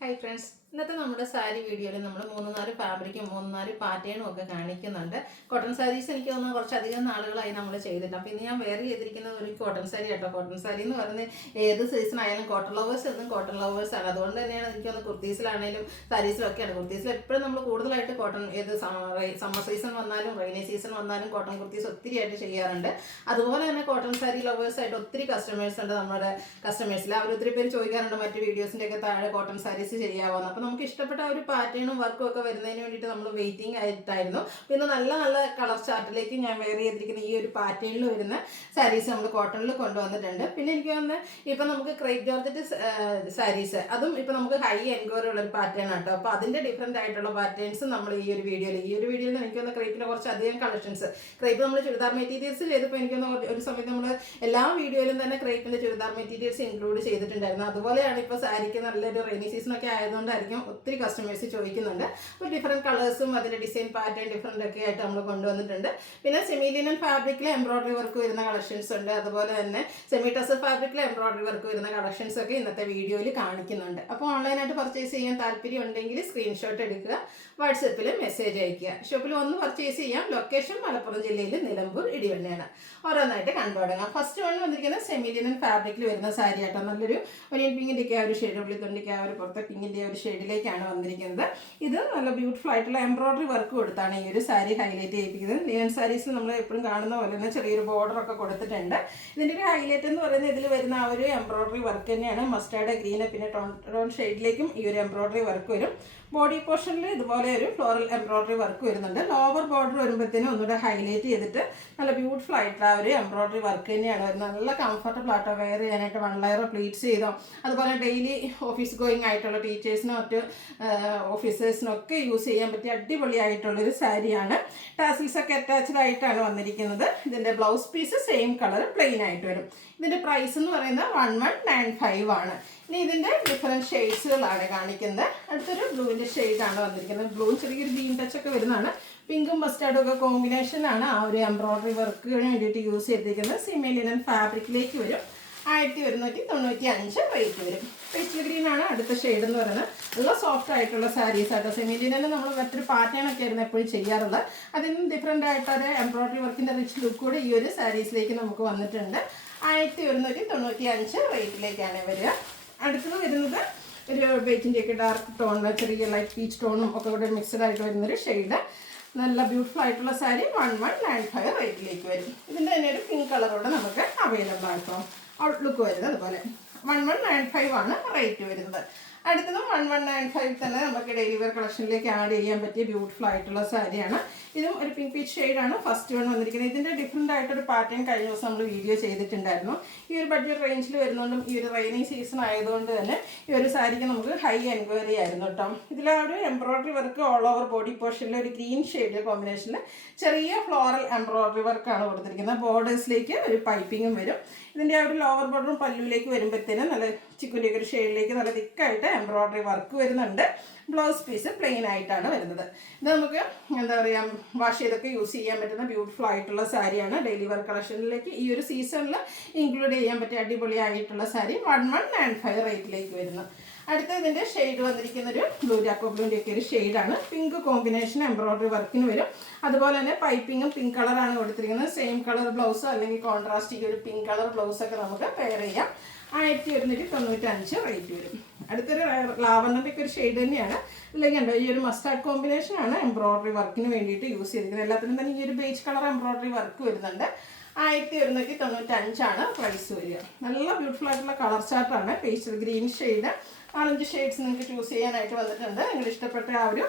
Hi friends, ഇന്നത്തെ നമ്മുടെ സാരി വീഡിയോയിൽ നമ്മൾ 3-4 ഫാബ്രിക്കും 3-4 പാറ്റേണും ഒക്കെ കാണിക്കുന്നുണ്ട്. കോട്ടൺ സാരീസ് എനിക്ക് തോന്നുന്നു കുറച്ചധികം നാളുകളായി നമ്മൾ ചെയ്തിട്ട്. അപ്പോൾ ഇന്ന് ഞാൻ വേറെ ചെയ്തിരിക്കുന്നത് ഒരു കോട്ടൺ സാരി കേട്ടോ. കോട്ടൺ സാരി എന്ന് പറയുന്നത് ഏത് സീസൺ ആയാലും കോട്ടൺ ലവേഴ്സ് എന്നും കോട്ടൺ ലവേഴ്സ് ആണ്. അതുകൊണ്ട് തന്നെയാണ് എനിക്കൊന്ന് കുർത്തീസിലാണെങ്കിലും സാരീസിലൊക്കെയാണ്. കുർത്തീസിൽ എപ്പോഴും നമ്മൾ കൂടുതലായിട്ട് കോട്ടൺ ഏത് സമ്മർ സീസൺ വന്നാലും റെയിനി സീസൺ വന്നാലും കോട്ടൺ കുർത്തീസ് ഒത്തിരി ആയിട്ട് ചെയ്യാറുണ്ട്. അതുപോലെ തന്നെ കോട്ടൺ സാരി ലവേഴ്സായിട്ട് ഒത്തിരി കസ്റ്റമേഴ്സ് ഉണ്ട്. നമ്മുടെ കസ്റ്റമേഴ്സിൽ അവർ ഒത്തിരി പേര് ചോദിക്കാറുണ്ട് മറ്റ് വീഡിയോസിൻ്റെ ഒക്കെ താഴെ കോട്ടൺ സാരീസ് ചെയ്യാവുന്ന. അപ്പോൾ നമുക്ക് ഇഷ്ടപ്പെട്ട ഒരു പാറ്റേണും വർക്കും ഒക്കെ വരുന്നതിന് വേണ്ടിയിട്ട് നമ്മൾ വെയിറ്റിംഗ് ആയിട്ടായിരുന്നു. പിന്നെ നല്ല നല്ല കളർ ചാർട്ടിലേക്ക് ഞാൻ വെയർ ചെയ്തിരിക്കുന്ന ഈ ഒരു പാറ്റേണിൽ വരുന്ന സാരീസ് നമ്മൾ കോട്ടണിൽ കൊണ്ടുവന്നിട്ടുണ്ട്. പിന്നെ എനിക്ക് തോന്നുന്നത് ഇപ്പം നമുക്ക് ക്രേപ്പ് ജോർജറ്റ് സാരീസ് അതും ഇപ്പം നമുക്ക് ഹൈ എൻക്വയറി ഉള്ള ഒരു പാറ്റേൺ ആട്ടോ. അപ്പോൾ അതിൻ്റെ ഡിഫറെൻ്റ് ആയിട്ടുള്ള പാറ്റേൺസ് നമ്മൾ ഈ ഒരു വീഡിയോയിൽ എനിക്ക് തോന്നുന്ന ക്രേപ്പിൻ്റെ കുറച്ചധികം കളക്ഷൻസ്. ക്രേപ്പ് നമ്മൾ ചുരിദാർ മെറ്റീരിയൽസ് ചെയ്തപ്പോൾ എനിക്ക് തോന്നുന്നു ഒരു സമയത്ത് നമ്മൾ എല്ലാ വീഡിയോയിലും തന്നെ ക്രേപ്പിൻ്റെ ചുരിദാർ മെറ്റീരിയൽസ് ഇൻക്ലൂഡ് ചെയ്തിട്ടുണ്ടായിരുന്നു. അതുപോലെയാണ് ഇപ്പോൾ സാരിക്ക് നല്ലൊരു റെയിനി സീസൺ ഒക്കെ ആയതുകൊണ്ടായിരിക്കും ഒത്തിരി കസ്റ്റമേഴ്സ് ചോദിക്കുന്നുണ്ട്. അപ്പോൾ ഡിഫറെൻറ്റ് കളേഴ്സും അതിൻ്റെ ഡിസൈൻ പാറ്റേൺ ഡിഫറെൻ്റ് ഒക്കെ ആയിട്ട് നമ്മൾ കൊണ്ടുവന്നിട്ടുണ്ട്. പിന്നെ സെമി ലിനൻ ഫാബ്രിക്കിൽ എംബ്രോയിഡറി വർക്ക് വരുന്ന കളക്ഷൻസ് ഉണ്ട്. അതുപോലെ തന്നെ സെമി ടസർ ഫാബ്രിക്കിൽ എംബ്രോയിഡറി വർക്ക് വരുന്ന കളക്ഷൻസ് ഒക്കെ ഇന്നത്തെ വീഡിയോയിൽ കാണിക്കുന്നുണ്ട്. അപ്പോൾ ഓൺലൈനായിട്ട് പർച്ചേസ് ചെയ്യാൻ താല്പര്യം ഉണ്ടെങ്കിൽ സ്ക്രീൻഷോട്ട് എടുക്കുക, വാട്സപ്പിൽ മെസ്സേജ് അയയ്ക്കുക. ഷോപ്പിൽ ഒന്ന് പർച്ചേസ് ചെയ്യാം. ലൊക്കേഷൻ മലപ്പുറം ജില്ലയിൽ നിലമ്പൂർ ഇടിവണ്ണയാണ്. ഓരോന്നായിട്ട് കണ്ടുപിടങ്ങാം. ഫസ്റ്റ് വൺ വന്നിരിക്കുന്നത് സെമി ലിനൻ ഫാബ്രിക്കിൽ വരുന്ന സാരി ആട്ടോ. നല്ലൊരു ഒനിയൻ പിങ്കിൻ്റെ ആ ഒരു ഷെയ്ഡ്, ഉള്ളിത്തൊണ്ടിക്ക് ആ ഒരു പുറത്തെ പിങ്കിൻ്റെ ഒരു ഷെയ്ഡിലേക്കാണ് വന്നിരിക്കുന്നത്. ഇത് നല്ല ബ്യൂട്ടിഫുൾ ആയിട്ടുള്ള എംബ്രോയിഡറി വർക്ക് കൊടുത്താണ് ഈ ഒരു സാരി ഹൈലൈറ്റ് ചെയ്യിപ്പിക്കുന്നത്. ലിനൻ സാരീസിൽ നമ്മൾ എപ്പോഴും കാണുന്ന പോലെ തന്നെ ചെറിയൊരു ബോർഡർ ഒക്കെ കൊടുത്തിട്ടുണ്ട്. ഇതിൻ്റെ ഒരു ഹൈലൈറ്റ് എന്ന് പറയുന്നത് ഇതിൽ വരുന്ന ആ ഒരു എംബ്രോയിഡറി വർക്ക് തന്നെയാണ്. മസ്റ്റാർഡ് ഗ്രീന് പിന്നെ ടോൺ ഷെയ്ഡിലേക്കും ഈ ഒരു എംബ്രോയിഡറി വർക്ക് വരും. ബോഡി പോർഷനിൽ ഇതുപോലെ ഒരു ഫ്ലോറൽ എംബ്രോയിഡറി വർക്ക് വരുന്നുണ്ട്. ലോവർ ബോർഡർ വരുമ്പോഴത്തേനും ഒന്നുകൂടെ ഹൈലൈറ്റ് ചെയ്തിട്ട് നല്ല ബ്യൂട്ടിഫുൾ ആയിട്ടുള്ള ആ ഒരു എംബ്രോയിഡറി വർക്ക് തന്നെയാണ് വരുന്നത്. നല്ല കംഫർട്ടബിൾ ആട്ടോ വെയർ ചെയ്യാനായിട്ട്. 1 ലെയർ പ്ലീറ്റ്സ് ചെയ്തോ അതുപോലെ ഡെയിലി ഓഫീസ് ഗോയിങ് ആയിട്ടുള്ള ടീച്ചേഴ്സിനും മറ്റ് ഓഫീസേഴ്സിനൊക്കെ യൂസ് ചെയ്യാൻ പറ്റിയ അടിപൊളിയായിട്ടുള്ളൊരു സാരിയാണ്. ടാസിൽസ് ഒക്കെ അറ്റാച്ച്ഡ് ആയിട്ടാണ് വന്നിരിക്കുന്നത്. ഇതിൻ്റെ blouse piece same colour plain ആയിട്ട് വരും. ഇതിൻ്റെ പ്രൈസ് എന്ന് പറയുന്നത് 1195 ആണ്. ഇനി ഇതിൻ്റെ ഡിഫറെൻറ്റ് ഷെയ്ഡ്സുകളാണ് കാണിക്കുന്നത്. അടുത്തൊരു ബ്ലൂവിൻ്റെ ഷെയ്ഡാണ് വന്നിരിക്കുന്നത്. ബ്ലൂ ചെറിയൊരു ഗ്രീൻ ടച്ചൊക്കെ വരുന്നതാണ്. പിങ്കും മസ്റ്റാർഡും ഒക്കെ കോമ്പിനേഷനാണ് ആ ഒരു എംബ്രോയിഡറി വർക്കിന് വേണ്ടിയിട്ട് യൂസ് ചെയ്തിരിക്കുന്നത്. സെമി ലിനൻ ഫാബ്രിക്കിലേക്ക് വരും. 1195 റേറ്റ് വരും. പേസ്റ്റൽ ഗ്രീൻ ആണ് അടുത്ത ഷെയ്ഡ് എന്ന് പറയുന്നത്. നല്ല സോഫ്റ്റ് ആയിട്ടുള്ള സാരീസ് ആട്ടോ. സെമി ലിനൻ നമ്മൾ മറ്റൊരു പാറ്റേൺ ഒക്കെ ആയിരുന്നു എപ്പോഴും ചെയ്യാറുള്ളത്. അതിനും ഡിഫറെൻ്റ് ആയിട്ടൊരു എംബ്രോയിഡറി വർക്കിൻ്റെ റിച്ച് ലുക്ക് കൂടെ ഈ ഒരു സാരീസിലേക്ക് നമുക്ക് വന്നിട്ടുണ്ട്. 1195 റേറ്റിലേക്കാണ് വരിക. അടുത്തത് വരുന്നത് ഒരു ബേറ്റിൻ്റെ ഒക്കെ ഡാർക്ക് ടോണിൽ ചെറിയ ലൈറ്റ് പീച്ച് ടോണും ഒക്കെ കൂടെ മിക്സഡ് ആയിട്ട് വരുന്നൊരു ഷെയ്ഡ്. നല്ല ബ്യൂട്ടിഫുൾ ആയിട്ടുള്ള സാരി 1195 റേറ്റിലേക്ക് വരും. ഇതിൻ്റെ തന്നെ ഒരു പിങ്ക് കളറോടെ നമുക്ക് അവൈലബിൾ ആട്ടോ. ഔട്ട്ലുക്ക് വരുന്നത് അതുപോലെ 1195 ആണ് റേറ്റ് വരുന്നത്. അടുത്തതും 1195 തന്നെ നമുക്ക് ഡെയിലി വെയർ കളക്ഷനിലേക്ക് ആഡ് ചെയ്യാൻ പറ്റിയ ബ്യൂട്ടിഫുൾ ആയിട്ടുള്ള സാരിയാണ്. ഇതും ഒരു പിങ്ക് പീച്ച് ഷെയ്ഡാണ് ഫസ്റ്റ് വൺ വന്നിരിക്കുന്നത്. ഇതിൻ്റെ ഡിഫറെൻ്റ് ആയിട്ടൊരു പാറ്റേൺ കഴിഞ്ഞ ദിവസം നമ്മൾ വീഡിയോ ചെയ്തിട്ടുണ്ടായിരുന്നു. ഈ ഒരു ബഡ്ജറ്റ് റേഞ്ചിൽ വരുന്നതുകൊണ്ടും ഈ ഒരു റെയിനി സീസൺ ആയതുകൊണ്ട് തന്നെ ഈ ഒരു സാരിക്ക് നമുക്ക് ഹൈ എൻക്വയറി ആയിരുന്നു കേട്ടോ. ഇതിൽ ആ ഒരു embroidery work all over body പോർഷനിൽ ഒരു ഗ്രീൻ ഷെയ്ഡ് കോമ്പിനേഷനിൽ ചെറിയ ഫ്ലോറൽ എംബ്രോയിഡറി വർക്കാണ് കൊടുത്തിരിക്കുന്നത്. ബോർഡേഴ്സിലേക്ക് ഒരു പൈപ്പിങ്ങും വരും. ഇതിൻ്റെ ആ ഒരു ലോവർ ബോർഡറും പല്ലുവിലേക്ക് വരുമ്പോഴത്തേനും നല്ല ചിക്കുൻ്റെ ഒരു ഷെയ്ഡിലേക്ക് നല്ല തിക്കായിട്ട് എംബ്രോയിഡറി വർക്ക് വരുന്നുണ്ട്. ബ്ലൗസ് പീസ് പ്ലെയിൻ ആയിട്ടാണ് വരുന്നത്. ഇത് നമുക്ക് എന്താ പറയുക വാഷ് ചെയ്തൊക്കെ യൂസ് ചെയ്യാൻ പറ്റുന്ന ബ്യൂട്ടിഫുൾ ആയിട്ടുള്ള സാരിയാണ്. ഡെയിലി വെയർ കളക്ഷനിലേക്ക് ഈ ഒരു സീസണിൽ ഇൻക്ലൂഡ് ചെയ്യാൻ പറ്റിയ അടിപൊളിയായിട്ടുള്ള സാരി 1195 റേറ്റിലേക്ക് വരുന്നു. അടുത്ത ഇതിൻ്റെ ഷെയ്ഡ് വന്നിരിക്കുന്നൊരു ബ്ലൂ ജാക്കോ ബ്ലൂൻ്റെ ഒക്കെ ഒരു ഷെയ്ഡാണ്. പിങ്ക് കോമ്പിനേഷൻ എംബ്രോയിഡറി വർക്കിന് വരും. അതുപോലെ തന്നെ പൈപ്പിങ്ങും പിങ്ക് കളറാണ് കൊടുത്തിരിക്കുന്നത്. സെയിം കളർ ബ്ലൗസ് അല്ലെങ്കിൽ കോൺട്രാസ്റ്റ് ഈ ഒരു പിങ്ക് കളർ ബ്ലൗസൊക്കെ നമുക്ക് പെയർ ചെയ്യാം. 1195 റേറ്റ് വരും. അടുത്തൊരു ലാവണ്ടറിൻ്റെ ഒക്കെ ഒരു ഷെയ്ഡ് തന്നെയാണ്. അല്ലെങ്കിൽ ഉണ്ടോ ഈ ഒരു മസ്റ്റാർഡ് കോമ്പിനേഷനാണ് എംബ്രോയിഡറി വർക്കിന് വേണ്ടിയിട്ട് യൂസ് ചെയ്തിരിക്കുന്നത്. എല്ലാത്തിനും തന്നെ ഈ ഒരു ബേജ് കളർ എംബ്രോയിഡറി വർക്ക് വരുന്നുണ്ട്. 1195 ആണ് പ്രൈസ് വരിക. നല്ല ബ്യൂട്ടിഫുൾ ആയിട്ടുള്ള കളർ ചാർട്ടാണ്. പേസ്റ്റൽ ഗ്രീൻ ഷെയ്ഡ് 4-5 ഷെയ്ഡ്സ് നിങ്ങൾക്ക് ചൂസ് ചെയ്യാനായിട്ട് വന്നിട്ടുണ്ട്. നിങ്ങൾ ഇഷ്ടപ്പെട്ട ആ ഒരു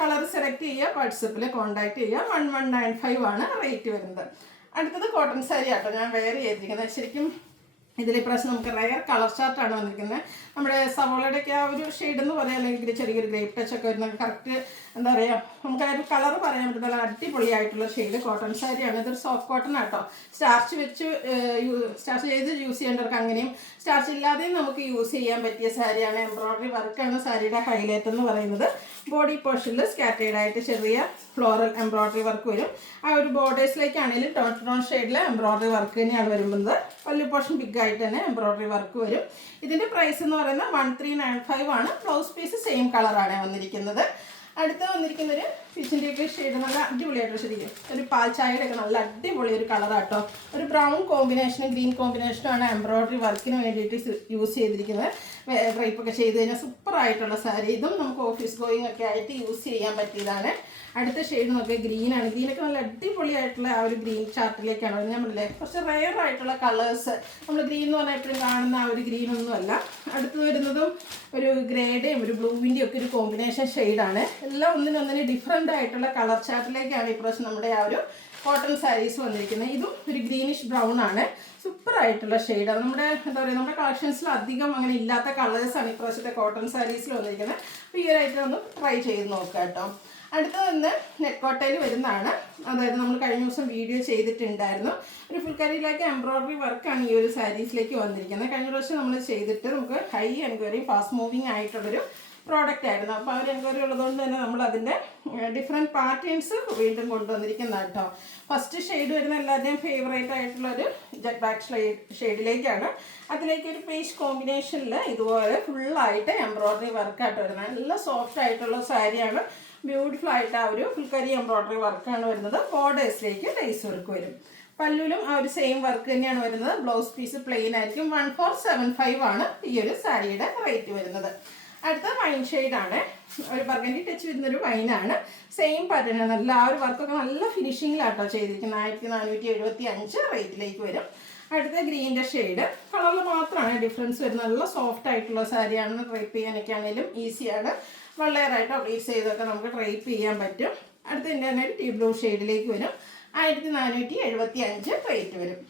കളർ സെലക്ട് ചെയ്യുക, വാട്സപ്പിൽ കോൺടാക്ട് ചെയ്യുക. 1195 ആണ് റേറ്റ് വരുന്നത്. അടുത്തത് കോട്ടൺ സാരി ആട്ടോ ഞാൻ വെയർ ചെയ്തിരിക്കുന്നത്. ശരിക്കും ഇതിൽ ഇപ്രാവശ്യം നമുക്ക് റയർ കളർ ചാർട്ടാണ് വന്നിരിക്കുന്നത്. നമ്മുടെ സവോളയുടെയൊക്കെ ആ ഒരു ഷെയ്ഡ് എന്ന് പറയാം, അല്ലെങ്കിൽ ചെറിയൊരു ഗ്രേപ്പ് ടച്ചൊക്കെ വരുന്നത് കറക്റ്റ് എന്താ പറയുക നമുക്ക് ആ ഒരു കളർ പറയാൻ പറ്റുന്ന അടിപൊളിയായിട്ടുള്ള ഷെയ്ഡ് കോട്ടൺ സാരിയാണ്. ഇതൊരു സോഫ്റ്റ് കോട്ടൺ ആട്ടോ. സ്റ്റാർച്ച് ചെയ്ത് യൂസ് ചെയ്യേണ്ടവർക്ക് അങ്ങനെയും സ്റ്റാർച്ച് ഇല്ലാതെയും നമുക്ക് യൂസ് ചെയ്യാൻ പറ്റിയ സാരിയാണ്. എംബ്രോയിഡറി വർക്കാണ് സാരിയുടെ ഹൈലൈറ്റ് എന്ന് പറയുന്നത്. ബോഡി പോർഷനിൽ സ്കാറ്റേഡ് ആയിട്ട് ചെറിയ ഫ്ലോറൽ എംബ്രോയിഡറി വർക്ക് വരും. ആ ഒരു ബോർഡേഴ്സിലേക്കാണെങ്കിലും ടോൺ ഷെയ്ഡിൽ എംബ്രോയിഡറി വർക്ക് തന്നെയാണ് വരുന്നത്. പല്ലു പോർഷൻ ബിഗ് ആയിട്ട് തന്നെ എംബ്രോയിഡറി വർക്ക് വരും. ഇതിൻ്റെ പ്രൈസ് എന്ന് പറയുന്നത് 1395 ആണ്. ബ്ലൗസ് പീസ് സെയിം കളറാണ് വന്നിരിക്കുന്നത്. അടുത്ത് വന്നിരിക്കുന്ന ഒരു പിച്ചിൻ്റെയൊക്കെ ഷെയ്ഡ് നല്ല അടിപൊളിയായിട്ട് ശരിക്കും ഒരു പാൽ ചായയുടെ ഒക്കെ നല്ല അടിപൊളി ഒരു കളറാട്ടോ. ഒരു ബ്രൗൺ കോമ്പിനേഷനും ഗ്രീൻ കോമ്പിനേഷനുമാണ് എംബ്രോയ്ഡറി വർക്കിന് വേണ്ടിയിട്ട് യൂസ് ചെയ്തിരിക്കുന്നത്. ഡ്രൈപ്പൊക്കെ ചെയ്ത് കഴിഞ്ഞാൽ സൂപ്പറായിട്ടുള്ള സാരി. ഇതും നമുക്ക് ഓഫീസ് ഗോയിങ് ഒക്കെ ആയിട്ട് യൂസ് ചെയ്യാൻ പറ്റിയതാണ്. അടുത്ത ഷെയ്ഡ് നോക്കിയാൽ ഗ്രീനാണ്. ഗ്രീനൊക്കെ നല്ല അടിപൊളിയായിട്ടുള്ള ആ ഒരു ഗ്രീൻ ചാർട്ടിലേക്കാണ് വരുന്നത്. നമ്മളല്ലേ കുറച്ച് റെയർ ആയിട്ടുള്ള കളേഴ്സ്, നമ്മൾ ഗ്രീൻ എന്ന് പറഞ്ഞാൽ എപ്പോഴും കാണുന്ന ആ ഒരു ഗ്രീനൊന്നുമല്ല. അടുത്ത് വരുന്നതും ഒരു ഗ്രേയുടെയും ഒരു ബ്ലൂവിൻ്റെയും ഒക്കെ ഒരു കോമ്പിനേഷൻ ഷെയ്ഡാണ്. എല്ലാം ഒന്നിനൊന്നിന് ഡിഫറെൻ്റ് ആയിട്ടുള്ള കളർ ചാർട്ടിലേക്കാണ് ഇപ്രാവശ്യം നമ്മുടെ ആ ഒരു കോട്ടൺ സാരീസ് വന്നിരിക്കുന്നത്. ഇതും ഒരു ഗ്രീനിഷ് ബ്രൗൺ ആണ്. സൂപ്പറായിട്ടുള്ള ഷെയ്ഡാണ്. നമ്മുടെ എന്താ പറയുക, നമ്മുടെ കളക്ഷൻസിൽ അധികം അങ്ങനെ ഇല്ലാത്ത കളേഴ്സാണ് ഇപ്രാവശ്യത്തെ കോട്ടൺ സാരീസിൽ വന്നിരിക്കുന്നത്. അപ്പോൾ ഈ ഒരു ഐറ്റം ഒന്ന് ട്രൈ ചെയ്ത് നോക്കാം കേട്ടോ. അടുത്തത് വന്ന് നെറ്റ് കോട്ടയിൽ വരുന്നതാണ്. അതായത് നമ്മൾ കഴിഞ്ഞ ദിവസം വീഡിയോ ചെയ്തിട്ടുണ്ടായിരുന്നു. ഒരു ഫുൾക്കറിയിലേക്ക് എംബ്രോയ്ഡറി വർക്കാണ് ഈ ഒരു സാരീസിലേക്ക് വന്നിരിക്കുന്നത്. കഴിഞ്ഞ പ്രാവശ്യം നമ്മൾ ചെയ്തിട്ട് നമുക്ക് ഹൈ എൻക്വയറി ഫാസ്റ്റ് മൂവിങ് ആയിട്ടുള്ളൊരു പ്രോഡക്റ്റ് ആയിരുന്നു. അപ്പോൾ ആ ഒരു എൻക്വയറി ഉള്ളതുകൊണ്ട് തന്നെ നമ്മൾ അതിൻ്റെ ഡിഫറെൻറ്റ് പാറ്റേൺസ് വീണ്ടും കൊണ്ടുവന്നിരിക്കുന്ന കേട്ടോ. ഫസ്റ്റ് ഷെയ്ഡ് വരുന്ന എല്ലാവരുടെയും ഫേവറേറ്റ് ആയിട്ടുള്ളൊരു ജെറ്റ് ബ്ലാക്ക് ഷെയ്ഡിലേക്കാണ്. അതിലേക്ക് ഒരു പേജ് കോമ്പിനേഷനിൽ ഇതുപോലെ ഫുള്ളായിട്ട് എംബ്രോയ്ഡറി വർക്കായിട്ട് വരുന്നത്. നല്ല സോഫ്റ്റ് ആയിട്ടുള്ള സാരിയാണ്. ബ്യൂട്ടിഫുൾ ആയിട്ട് ആ ഒരു ഫുൾക്കരി എംബ്രോയ്ഡറി വർക്കാണ് വരുന്നത്. ബോർഡേഴ്സിലേക്ക് ലേസ് വർക്ക് വരും. പല്ലുവിലും ആ ഒരു സെയിം വർക്ക് തന്നെയാണ് വരുന്നത്. ബ്ലൗസ് പീസ് പ്ലെയിൻ ആയിരിക്കും. 1475 ആണ് ഈ ഒരു സാരിയുടെ റേറ്റ് വരുന്നത്. അടുത്ത വൈൻ ഷെയ്ഡാണ്. ഒരു ബർഗൻഡി ടച്ച് വരുന്നൊരു വൈനാണ്. സെയിം പാറ്റേൺ നല്ല ആ ഒരു വർക്കൊക്കെ നല്ല ഫിനിഷിങ്ങിലാട്ടോ ചെയ്തിരിക്കുന്നത്. 1475 റേറ്റിലേക്ക് വരും. അടുത്ത ഗ്രീൻ്റെ ഷെയ്ഡ്. കളറിൽ മാത്രമാണ് ഡിഫറൻസ് വരുന്നത്. നല്ല സോഫ്റ്റ് ആയിട്ടുള്ള സാരിയാണ്. ഡ്രൈപ്പ് ചെയ്യാനൊക്കെ ആണെങ്കിലും ഈസിയാണ്. വളരെയായിട്ടോ പ്ലീസ് ചെയ്തൊക്കെ നമുക്ക് ഡ്രൈപ്പ് ചെയ്യാൻ പറ്റും. അടുത്ത ഇതിൻ്റെ തന്നെ ഒരു ടീ ബ്ലൂ ഷെയ്ഡിലേക്ക് വരും. 1475 റേറ്റ് വരും.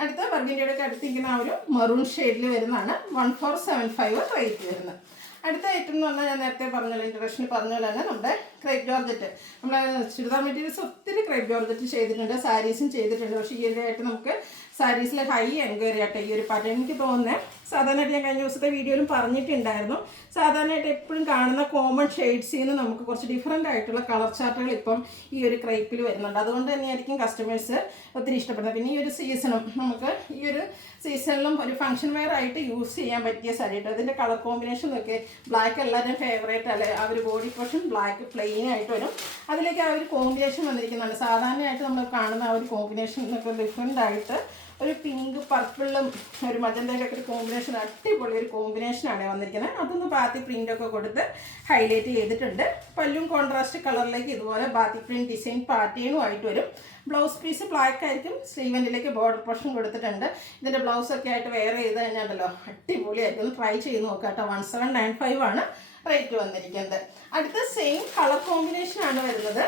അടുത്ത ബർഗൻഡിയുടെ ഒക്കെ അടുത്തിരിക്കുന്ന ആ ഒരു മറൂൺ ഷെയ്ഡിൽ വരുന്നതാണ്. 1475 റേറ്റ് വരുന്നത്. അടുത്ത ഐറ്റം എന്ന് പറഞ്ഞാൽ ഞാൻ നേരത്തെ പറഞ്ഞല്ലോ, ഇൻട്രഡക്ഷനിൽ പറഞ്ഞ പോലെ തന്നെ നമ്മുടെ ക്രേപ്പ് ജോർജറ്റ്. നമ്മൾ ചുരിദാർ മെറ്റീരിയൽസ് ഒത്തിരി ക്രേപ്പ് ജോർജറ്റ് ചെയ്തിട്ടുണ്ട്, സാരീസും ചെയ്തിട്ടുണ്ട്. പക്ഷേ ഈ ആയിട്ട് നമുക്ക് സാരീസിൽ ഹൈ എൻക്വയറി ആട്ടെ ഈ ഒരു പാറ്റേൺ. എനിക്ക് തോന്നുന്നത് സാധാരണയായിട്ട് ഞാൻ കഴിഞ്ഞ ദിവസത്തെ വീഡിയോയിലും പറഞ്ഞിട്ടുണ്ടായിരുന്നു, സാധാരണയായിട്ട് എപ്പോഴും കാണുന്ന കോമൺ ഷെയ്ഡ്സിൽ നിന്ന് നമുക്ക് കുറച്ച് ഡിഫറെൻ്റ് ആയിട്ടുള്ള കളർ ചാർട്ടുകൾ ഇപ്പം ഈ ഒരു ക്രേപ്പിൽ വരുന്നുണ്ട്. അതുകൊണ്ട് തന്നെയായിരിക്കും കസ്റ്റമേഴ്സ് ഒത്തിരി ഇഷ്ടപ്പെടുന്നത്. പിന്നെ ഈ ഒരു സീസണും നമുക്ക് ഈ ഒരു സീസണിലും ഒരു ഫംഗ്ഷൻ വെയർ ആയിട്ട് യൂസ് ചെയ്യാൻ പറ്റിയ സാരി കേട്ടോ. അതിൻ്റെ കളർ കോമ്പിനേഷനൊക്കെ ബ്ലാക്ക് എല്ലാവരുടെയും ഫേവറേറ്റ് അല്ലേ. ആ ഒരു ബോഡി പോർഷൻ ബ്ലാക്ക് പ്ലെയിൻ ആയിട്ട് വരും. അതിലേക്ക് ആ ഒരു കോമ്പിനേഷൻ വന്നിരിക്കുന്നതാണ്. സാധാരണയായിട്ട് നമ്മൾ കാണുന്ന ആ ഒരു കോമ്പിനേഷൻ ഒക്കെ ഡിഫറെൻ്റ് ആയിട്ട് ഒരു പിങ്ക് പർപ്പിളും ഒരു മജന്തയൊക്കെ ഒരു കോമ്പിനേഷൻ, അടിപൊളി ഒരു കോമ്പിനേഷനാണ് വന്നിരിക്കുന്നത്. അതൊന്ന് ബാത്തി പ്രിൻ്റൊക്കെ കൊടുത്ത് ഹൈലൈറ്റ് ചെയ്തിട്ടുണ്ട്. പല്ലും കോൺട്രാസ്റ്റ് കളറിലേക്ക് ഇതുപോലെ ബാത്തി പ്രിൻറ്റ് ഡിസൈൻ പാറ്റേണും ആയിട്ട് വരും. ബ്ലൗസ് പീസ് ബ്ലാക്ക് ആയിരിക്കും. സ്ലീവെൻറ്റിലേക്ക് ബോർഡർ പോർഷൻ കൊടുത്തിട്ടുണ്ട്. ഇതിൻ്റെ ബ്ലൗസൊക്കെ ആയിട്ട് വെയർ ചെയ്ത് കഴിഞ്ഞാണ്ടല്ലോ അടിപൊളിയായിരിക്കും. ഒന്ന് ട്രൈ ചെയ്ത് നോക്കാം കേട്ടോ. 1795 ആണ് റേറ്റ് വന്നിരിക്കുന്നത്. അടുത്ത സെയിം കളർ കോമ്പിനേഷനാണ് വരുന്നത്.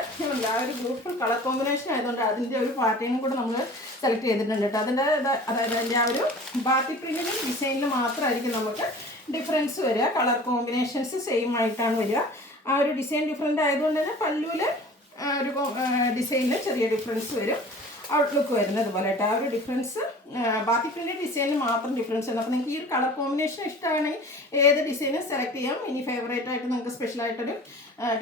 ആ ഒരു ബ്യൂട്ടിഫുൾ കളർ കോമ്പിനേഷൻ ആയതുകൊണ്ട് അതിൻ്റെ ഒരു പാറ്റേണും കൂടെ നമ്മൾ സെലക്ട് ചെയ്തിട്ടുണ്ട് കേട്ടോ. അതിൻ്റെ അതായത് അതിൻ്റെ ആ ഒരു ബാത്തി പ്രിൻറ്റിലും ഡിസൈനിലും മാത്രമായിരിക്കും നമുക്ക് ഡിഫറൻസ് വരിക. കളർ കോമ്പിനേഷൻസ് സെയിം ആയിട്ടാണ് വരിക. ആ ഒരു ഡിസൈൻ ഡിഫറെൻ്റ് ആയതുകൊണ്ട് തന്നെ പല്ലുവിൽ ഒരു ഡിസൈനിൽ ചെറിയ ഡിഫറൻസ് വരും. ഔട്ട്ലുക്ക് വരുന്നത് അതുപോലെ കേട്ടോ. ആ ഒരു ഡിഫറൻസ് ബാത്തി പ്രിൻ്റ് ഡിസൈനിൽ മാത്രം ഡിഫറൻസ് വരും. അപ്പോൾ നിങ്ങൾക്ക് ഈ ഒരു കളർ കോമ്പിനേഷൻ ഇഷ്ടമാണെങ്കിൽ ഏത് ഡിസൈനും സെലക്ട് ചെയ്യാം. ഇനി ഫേവറേറ്റ് ആയിട്ട് നിങ്ങൾക്ക് സ്പെഷ്യലായിട്ടൊരു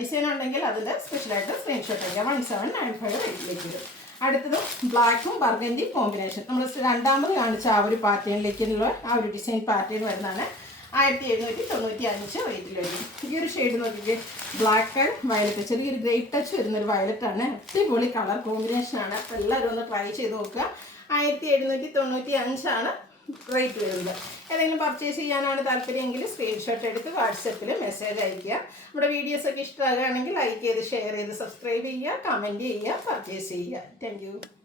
ഡിസൈൻ ഉണ്ടെങ്കിൽ അതിൻ്റെ സ്പെഷ്യലായിട്ട് സ്ക്രീൻഷോട്ട് അടിക്കാം. 1795 റേറ്റിലേക്ക് വരും. അടുത്തതും ബ്ലാക്കും ബർഗൻഡി കോമ്പിനേഷൻ. നമ്മൾ രണ്ടാമത് കാണിച്ച ആ ഒരു പാറ്റേണിലേക്കുള്ള ആ ഒരു ഡിസൈൻ പാറ്റേൺ വരുന്നതാണ്. 1795 റേറ്റിൽ വരും. ഈ ഒരു ഷെയ്ഡ് നോക്കിയിട്ട് ബ്ലാക്ക് വയലറ്റ്, ചെറിയൊരു ഗ്രേപ്പ് ടച്ച് വരുന്നൊരു വയലറ്റാണ്. അടിപൊളി കളർ കോമ്പിനേഷനാണ്. അപ്പോൾ എല്ലാവരും ഒന്ന് ട്രൈ ചെയ്ത് നോക്കുക. 1795 റേറ്റ് വരുന്നത്. ഏതെങ്കിലും പർച്ചേസ് ചെയ്യാനാണ് താല്പര്യമെങ്കിൽ സ്ക്രീൻഷോട്ട് എടുത്ത് വാട്സപ്പിൽ മെസ്സേജ് അയയ്ക്കുക. നമ്മുടെ വീഡിയോസൊക്കെ ഇഷ്ടമാകുകയാണെങ്കിൽ ലൈക്ക് ചെയ്ത് ഷെയർ ചെയ്ത് സബ്സ്ക്രൈബ് ചെയ്യുക, കമൻറ്റ് ചെയ്യുക, പർച്ചേസ് ചെയ്യുക. താങ്ക്